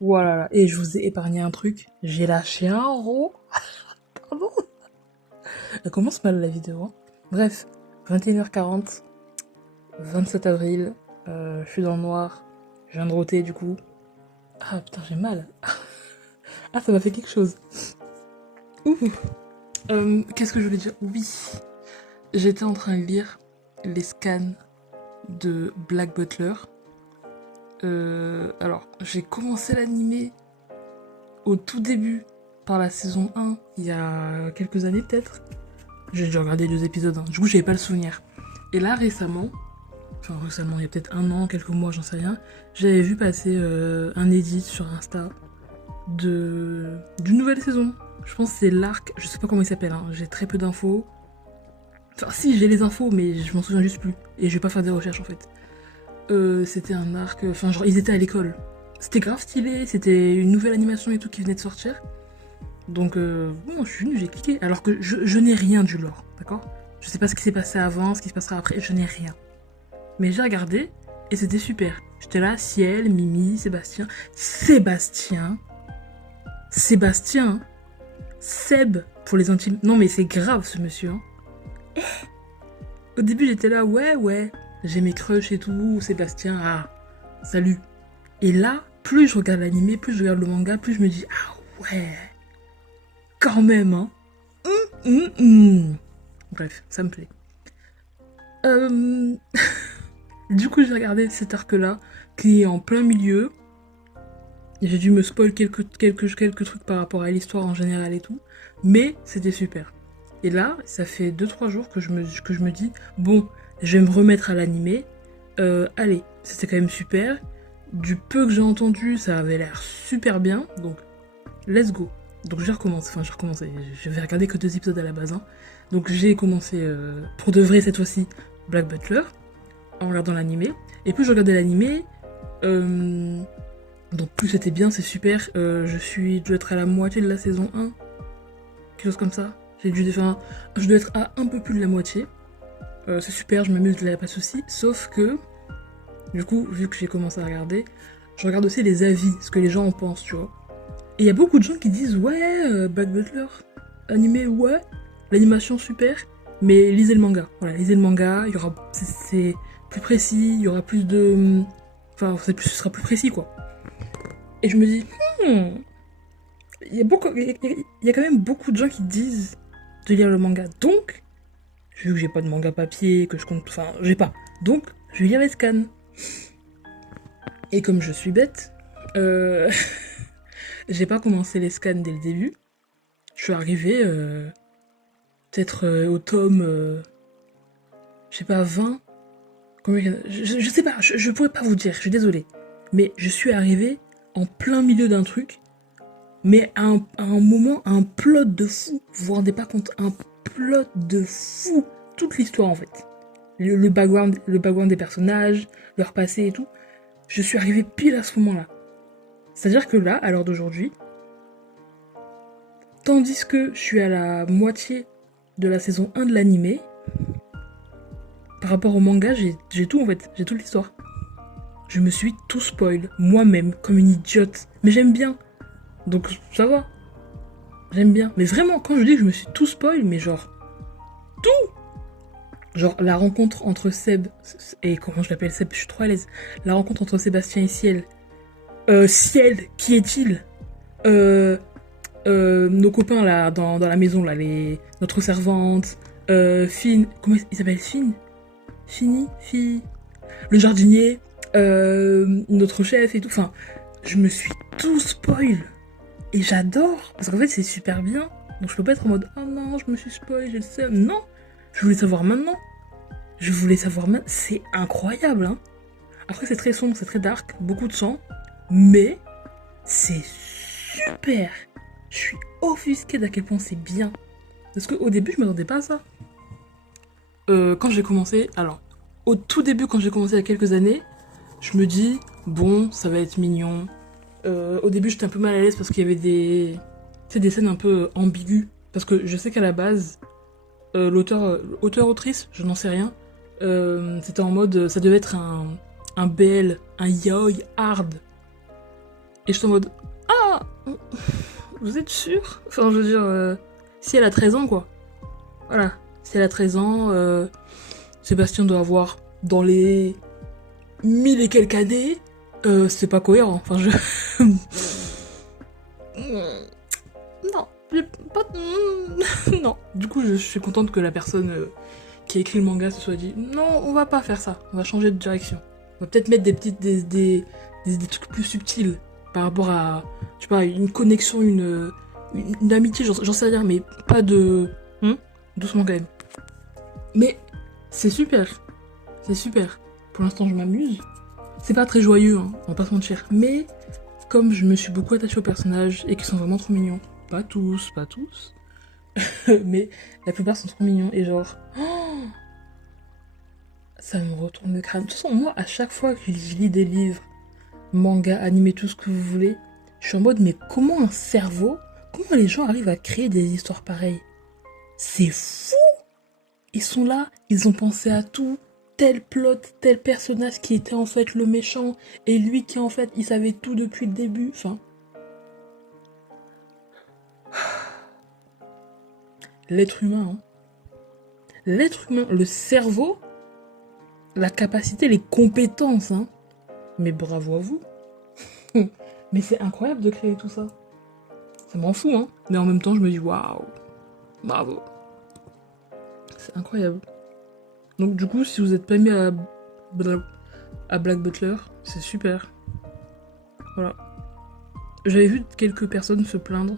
Voilà, et je vous ai épargné un truc. J'ai lâché un ro. Pardon. Elle commence mal la vidéo. Hein. Bref, 21h40, 27 avril. Je suis dans le noir. Je viens de roter du coup. Ah putain, j'ai mal. Ah, ça m'a fait quelque chose. Ouh. Qu'est-ce que je voulais dire? Oui. J'étais en train de lire les scans de Black Butler. Alors, j'ai commencé l'animé au tout début, par la saison 1, il y a quelques années peut-être. J'ai dû regarder 2 épisodes, hein. Du coup j'avais pas le souvenir. Et là récemment, il y a peut-être un an, quelques mois, j'en sais rien, j'avais vu passer un edit sur Insta d'une nouvelle saison. Je pense que c'est l'arc, je sais pas comment il s'appelle, hein. J'ai très peu d'infos. Enfin si, j'ai les infos, mais je m'en souviens juste plus. Et je vais pas faire des recherches en fait. C'était un arc, enfin genre ils étaient à l'école. C'était grave stylé, c'était une nouvelle animation et tout qui venait de sortir. Donc bon, je suis venue, j'ai cliqué. Alors que je n'ai rien du lore, d'accord? Je sais pas ce qui s'est passé avant, ce qui se passera après, je n'ai rien. Mais j'ai regardé et c'était super. J'étais là, Ciel, Mimi, Sébastien. Sébastien, Seb pour les intimes. Non mais c'est grave ce monsieur. Hein. Au début j'étais là, ouais, j'ai mes crushs et tout, Sébastien, ah, salut. Et là, plus je regarde l'animé, plus je regarde le manga, plus je me dis, ah ouais, quand même, hein. Bref, ça me plaît. Euh... Du coup, j'ai regardé cet arc-là, qui est en plein milieu. J'ai dû me spoil quelques trucs par rapport à l'histoire en général et tout. Mais c'était super. Et là, ça fait 2-3 jours que je me dis, bon, je vais me remettre à l'animé. Allez, c'était quand même super. Du peu que j'ai entendu, ça avait l'air super bien. Donc, let's go. Donc j'ai recommencé. Je vais regarder que 2 épisodes à la base. Hein. Donc j'ai commencé pour de vrai cette fois-ci Black Butler en regardant l'animé. Et plus je regardais l'animé, donc plus c'était bien, c'est super. Je dois être à la moitié de la saison 1, quelque chose comme ça. Je dois être à un peu plus de la moitié. C'est super, je m'amuse, là, pas de soucis. Sauf que, du coup, vu que j'ai commencé à regarder, je regarde aussi les avis, ce que les gens en pensent, tu vois. Et il y a beaucoup de gens qui disent ouais, Black Butler, animé, ouais, l'animation super, mais lisez le manga. Voilà, lisez le manga, il y aura, c'est plus précis, il y aura plus de, enfin, ce sera plus précis quoi. Et je me dis, il y a quand même beaucoup de gens qui disent de lire le manga. Donc, vu que j'ai pas de manga papier, que je compte, enfin, j'ai pas. Donc, je vais lire les scans. Et comme je suis bête, j'ai pas commencé les scans dès le début. Je suis arrivée peut-être au tome, je sais pas, 20. Je sais pas, je pourrais pas vous dire, je suis désolée. Mais je suis arrivée en plein milieu d'un truc, mais à un moment, un plot de fou. Vous vous rendez pas compte, un plot de fou. Toute l'histoire en fait. Le background des personnages, leur passé et tout. Je suis arrivée pile à ce moment-là. C'est-à-dire que là, à l'heure d'aujourd'hui, tandis que je suis à la moitié de la saison 1 de l'animé, par rapport au manga, j'ai tout en fait, j'ai toute l'histoire. Je me suis tout spoil, moi-même, comme une idiote. Mais j'aime bien. Donc ça va. J'aime bien. Mais vraiment, quand je dis que je me suis tout spoil, mais genre, tout. Genre, la rencontre entre Seb, et comment je l'appelle Seb, je suis trop à l'aise. La rencontre entre Sébastien et Ciel. Ciel, qui est-il Nos copains là, dans la maison, là, notre servante, Finn, comment il s'appelle Finn Fille, le jardinier, notre chef et tout. Enfin, je me suis tout spoil. Et j'adore. Parce qu'en fait, c'est super bien. Donc je peux pas être en mode oh non, je me suis spoil, j'ai le seum. Non, je voulais savoir maintenant. Je voulais savoir maintenant. C'est incroyable, hein. Après, c'est très sombre, c'est très dark, beaucoup de sang. Mais c'est super. Je suis offusquée d'à quel point c'est bien. Parce qu'au début, je m'attendais pas à ça. Quand j'ai commencé, alors, au tout début, quand j'ai commencé il y a quelques années, je me dis, bon, ça va être mignon. Au début, j'étais un peu mal à l'aise parce qu'il y avait des scènes un peu ambiguës. Parce que je sais qu'à la base, autrice, je n'en sais rien, c'était en mode, ça devait être un BL, un yaoi hard. Et je suis en mode, ah, vous êtes sûr? Enfin, je veux dire, si elle a 13 ans, quoi. Voilà. Si elle a 13 ans, Sébastien doit avoir dans les 1000 et quelques années, c'est pas cohérent. Enfin, je... non, j'ai pas... non. Du coup, je suis contente que la personne qui a écrit le manga se soit dit, non, on va pas faire ça, on va changer de direction. On va peut-être mettre des trucs plus subtils par rapport à, je sais pas, une connexion, une amitié, j'en sais rien, mais pas de... doucement quand même. Mais c'est super. C'est super. Pour l'instant, je m'amuse. C'est pas très joyeux, hein, on va pas se mentir. Mais comme je me suis beaucoup attachée aux personnages et qu'ils sont vraiment trop mignons, pas tous, mais la plupart sont trop mignons et genre... oh, ça me retourne le crâne. De toute façon, moi, à chaque fois que je lis des livres, mangas, animés, tout ce que vous voulez, je suis en mode, mais comment un cerveau, comment les gens arrivent à créer des histoires pareilles? C'est fou! Ils sont là, ils ont pensé à tout, tel plot, tel personnage qui était en fait le méchant, et lui qui en fait, il savait tout depuis le début, enfin... L'être humain, hein. L'être humain, le cerveau, la capacité, les compétences, hein. Mais bravo à vous. Mais c'est incroyable de créer tout ça. Ça m'en fout, hein. Mais en même temps, je me dis, waouh, bravo. C'est incroyable. Donc du coup, si vous n'êtes pas mis à Black Butler, c'est super. Voilà. J'avais vu quelques personnes se plaindre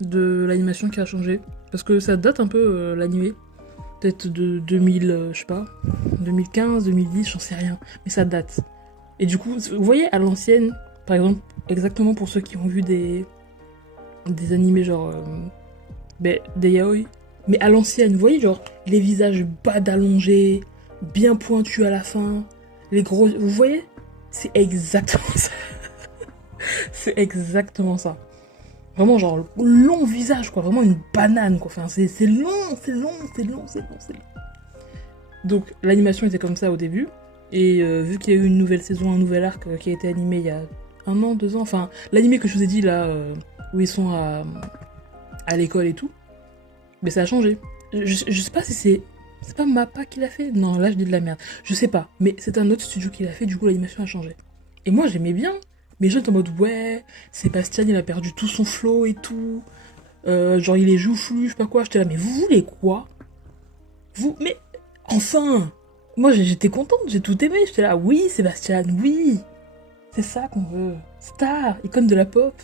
de l'animation qui a changé. Parce que ça date un peu, l'animé. Peut-être de 2000, je sais pas, 2015, 2010, j'en sais rien. Mais ça date. Et du coup, vous voyez, à l'ancienne, par exemple, exactement pour ceux qui ont vu des animés genre... des yaoi. Mais à l'ancienne, vous voyez, genre, les visages bad allongés, bien pointus à la fin, les gros... Vous voyez? C'est exactement ça. C'est exactement ça. Vraiment, genre, long visage, quoi. Vraiment une banane, quoi. Enfin, c'est long, c'est long, c'est long, c'est long, c'est long. Donc, l'animation était comme ça au début. Et vu qu'il y a eu une nouvelle saison, un nouvel arc qui a été animé il y a 1 an, 2 ans, enfin, l'animé que je vous ai dit, là, où ils sont à l'école et tout, mais ça a changé. Je sais pas si c'est... C'est pas Mappa qui l'a fait? Non, là, je dis de la merde. Je sais pas, mais c'est un autre studio qui l'a fait, du coup, l'animation a changé. Et moi, j'aimais bien. Mais les gens étaient en mode, ouais, Sébastien, il a perdu tout son flow et tout. Genre, il est joufflu, je sais pas quoi. J'étais là, mais vous voulez quoi? Mais, enfin! Moi, j'étais contente, j'ai tout aimé. J'étais là, oui, Sébastien, oui! C'est ça qu'on veut. Star, icône de la pop.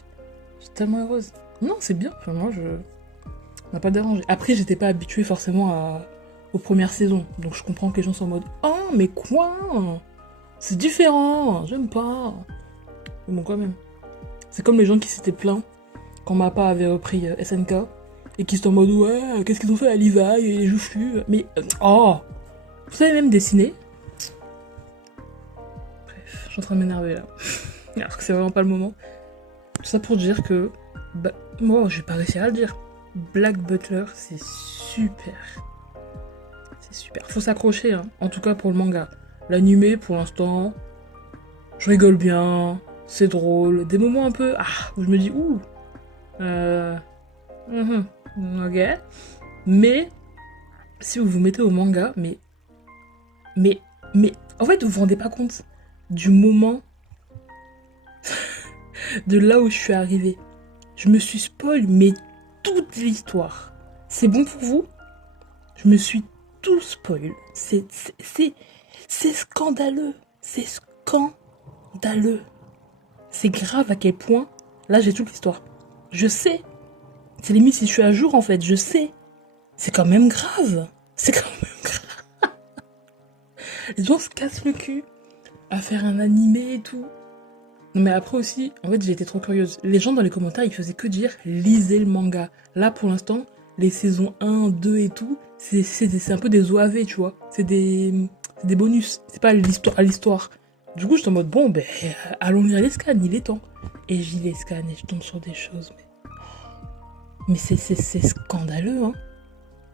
Je suis tellement heureuse. Non, c'est bien. Enfin, moi, ça m'a pas dérangé. Après, j'étais pas habituée forcément aux premières saisons. Donc, je comprends que les gens sont en mode, oh, mais quoi? C'est différent, j'aime pas. Mais bon, quand même. C'est comme les gens qui s'étaient plaints quand Mappa avait repris SNK et qui sont en mode, ouais, qu'est-ce qu'ils ont fait à Levi et les joufflus? Mais, oh! Vous savez même dessiner? Bref, je suis en train de m'énerver là. Alors que c'est vraiment pas le moment. Tout ça pour dire que... Bah, moi, je vais pas réussir à le dire. Black Butler, c'est super. C'est super. Faut s'accrocher, hein. En tout cas pour le manga. L'animé, pour l'instant, je rigole bien, c'est drôle. Des moments un peu... où je me dis, ouh. Ok. Mais, si vous vous mettez au manga, mais... En fait, vous vous rendez pas compte du moment... de là où je suis arrivée. Je me suis spoil, mais toute l'histoire. C'est bon pour vous? Je me suis tout spoil. C'est scandaleux. C'est scandaleux. C'est grave à quel point... Là, j'ai toute l'histoire. Je sais. C'est limite si je suis à jour, en fait. Je sais. C'est quand même grave. C'est quand même grave. Les gens se cassent le cul à faire un animé et tout. Non, mais après aussi, en fait, j'ai été trop curieuse. Les gens dans les commentaires, ils faisaient que dire « lisez le manga ». Là, pour l'instant, les saisons 1, 2 et tout, c'est un peu des OAV, tu vois. C'est des bonus. C'est pas l'histoire à l'histoire. Du coup, j'étais en mode « Bon, ben, allons lire les scans, il est temps ». Et j'y les scanne et je tombe sur des choses, mais c'est scandaleux, hein.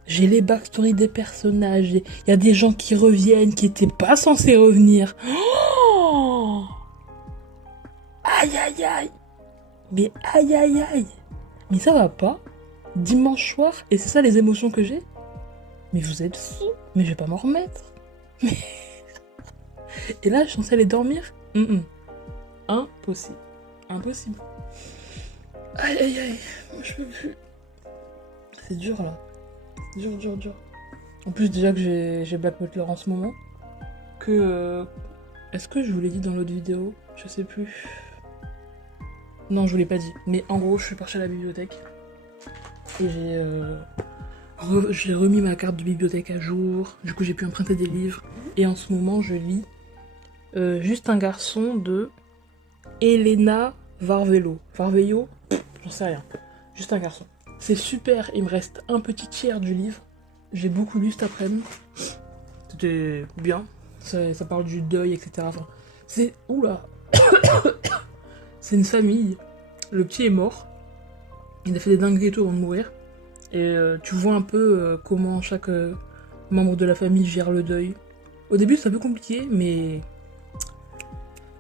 J'ai les backstories des personnages, il y a des gens qui reviennent, qui étaient pas censés revenir. Oh, aïe, aïe, aïe. Mais aïe aïe aïe. Mais ça va pas. Dimanche soir, et c'est ça les émotions que j'ai. Mais vous êtes fous. Mais je vais pas m'en remettre. Et là, je suis censée aller dormir. Impossible. Impossible. Aïe aïe aïe. Moi, je peux plus. C'est dur là. Dur, dur, dur. En plus, déjà que j'ai Black Butler en ce moment. Que. Est-ce que je vous l'ai dit dans l'autre vidéo? Je sais plus. Non, je vous l'ai pas dit. Mais en gros, je suis partie à la bibliothèque. Et j'ai remis ma carte de bibliothèque à jour. Du coup, j'ai pu emprunter des livres. Et en ce moment, je lis Juste un garçon de Elena Varvello. Varvello? J'en sais rien. Juste un garçon. C'est super. Il me reste un petit tiers du livre. J'ai beaucoup lu cet après-midi. C'était bien. Ça parle du deuil, etc. Enfin, c'est... Oula. C'est une famille. Le petit est mort. Il a fait des dingueries et tout avant de mourir. Et tu vois un peu comment chaque membre de la famille gère le deuil. Au début, c'est un peu compliqué, mais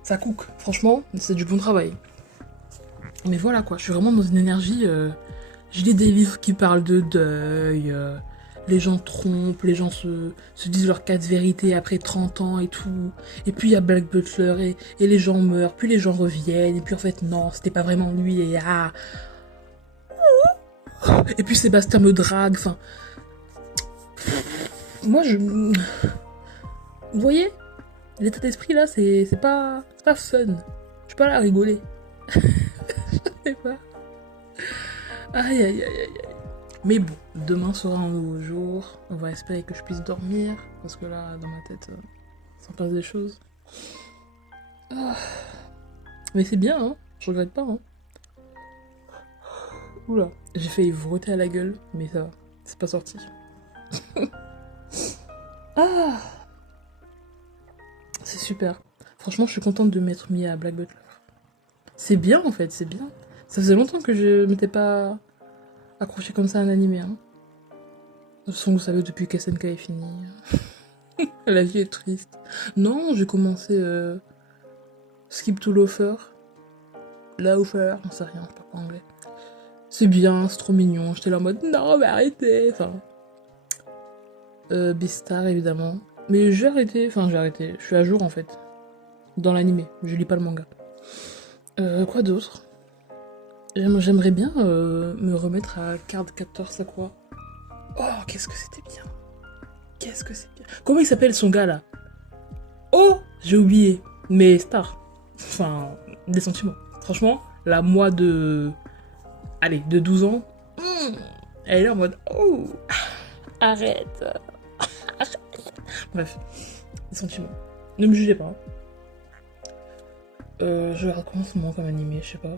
ça cook. Franchement, c'est du bon travail. Mais voilà quoi, je suis vraiment dans une énergie. Je lis des livres qui parlent de deuil. Les gens trompent, les gens se disent leurs 4 vérités après 30 ans et tout. Et puis il y a Black Butler et les gens meurent, puis les gens reviennent. Et puis en fait, non, c'était pas vraiment lui. Et ah. Et puis Sébastien me drague, enfin... Moi, Vous voyez, l'état d'esprit, là, c'est pas fun. Je suis pas là à rigoler. Je sais pas. Aïe, aïe, aïe, aïe. Mais bon, demain sera un nouveau jour. On va espérer que je puisse dormir. Parce que là, dans ma tête, s'en passe des choses. Ah. Mais c'est bien, hein. Je regrette pas, hein. Oula, j'ai failli vrotter à la gueule, mais ça va, c'est pas sorti. Ah, c'est super. Franchement, je suis contente de m'être mis à Black Butler. C'est bien en fait, c'est bien. Ça faisait longtemps que je m'étais pas accroché comme ça à un animé. Hein. De toute façon, vous savez, depuis qu'SNK est fini, la vie est triste. Non, j'ai commencé Skip to Loafer. Loafer, on sait rien, je parle pas anglais. C'est bien, c'est trop mignon. J'étais là en mode non, mais arrêtez. Enfin, Beastar évidemment. Mais j'ai arrêté, je suis à jour en fait. Dans l'animé, je lis pas le manga. Quoi d'autre? J'aimerais bien me remettre à Card Captor Sakura. Oh, qu'est-ce que c'était bien. Qu'est-ce que c'est bien. Comment il s'appelle son gars là? Oh, j'ai oublié. Mais Star. Enfin, des sentiments. Franchement, la moi de... Allez, de 12 ans. Elle est là en mode... Oh, arrête. Bref, des sentiments. Ne me jugez pas. Je regarde comment ce moment comme animé, je sais pas.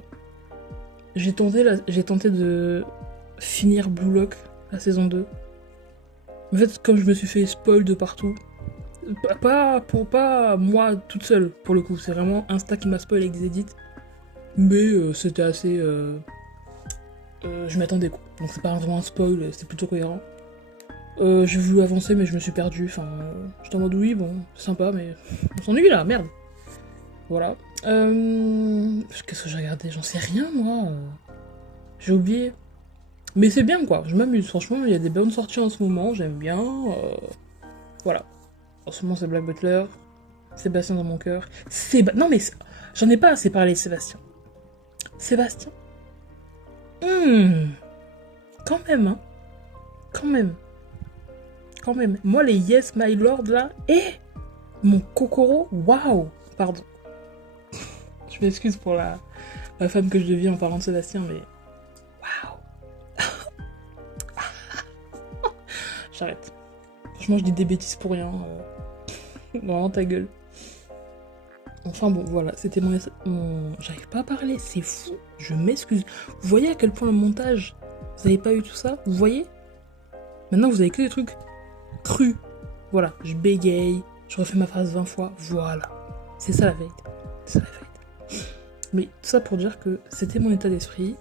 J'ai tenté de finir Blue Lock, la saison 2. En fait, comme je me suis fait spoil de partout, pas moi toute seule, pour le coup, c'est vraiment Insta qui m'a spoil avec des edits. Mais c'était assez... je m'attendais quoi. Donc c'est pas vraiment un spoil, c'est plutôt cohérent. J'ai voulu avancer mais je me suis perdu, enfin... j'étais en mode oui, bon, c'est sympa, mais... on s'ennuie là, merde. Voilà. Qu'est-ce que j'ai regardé? J'en sais rien, moi. J'ai oublié. Mais c'est bien, quoi. Je m'amuse. Franchement, il y a des bonnes sorties en ce moment. J'aime bien. Voilà. En ce moment, c'est Black Butler. Sébastien dans mon cœur. Non, mais j'en ai pas assez parlé, Sébastien. Sébastien. Quand même, hein. Quand même. Quand même. Moi, les Yes, My Lord, là. Mon Kokoro. Waouh. Pardon. Je m'excuse pour la femme que je deviens en parlant de Sébastien, mais... Waouh. J'arrête. Franchement, je dis des bêtises pour rien. Vraiment ta gueule. Enfin bon, voilà, c'était mon... J'arrive pas à parler, c'est fou. Je m'excuse. Vous voyez à quel point le montage, vous avez pas eu tout ça? Vous voyez? Maintenant, vous avez que des trucs crus. Voilà, je bégaye, je refais ma phrase 20 fois. Voilà. C'est ça la vérité. C'est ça la vérité. Mais tout ça pour dire que c'était mon état d'esprit.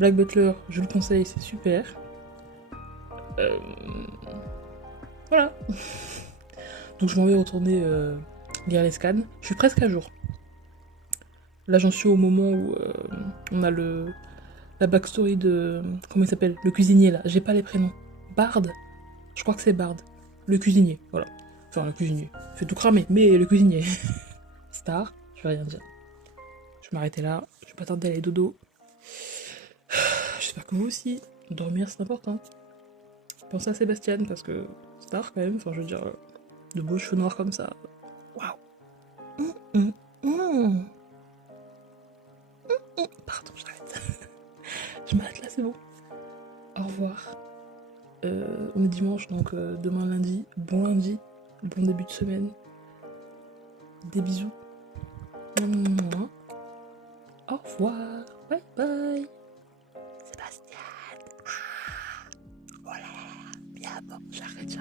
Black Butler, je le conseille, c'est super. Voilà. Donc je m'en vais retourner lire les scans. Je suis presque à jour. Là, j'en suis au moment où on a la backstory de... Comment il s'appelle? Le cuisinier, là. J'ai pas les prénoms. Bard? Je crois que c'est Bard. Le cuisinier, voilà. Enfin, le cuisinier. Il fait tout cramer, mais le cuisinier. Star, je vais rien dire. Je vais m'arrêter là. Je vais pas tarder à aller dodo. J'espère que vous aussi. Dormir, c'est important. Pensez à Sébastien, parce que Star, quand même. Enfin, je veux dire, de beaux cheveux noirs comme ça. Waouh. Pardon, j'arrête. Je m'arrête là, c'est bon. Au revoir. On est dimanche, donc demain lundi. Bon lundi. Bon début de semaine. Des bisous. Au revoir. Bye bye. Sébastien. Ah. Voilà. Bien bon. J'arrête.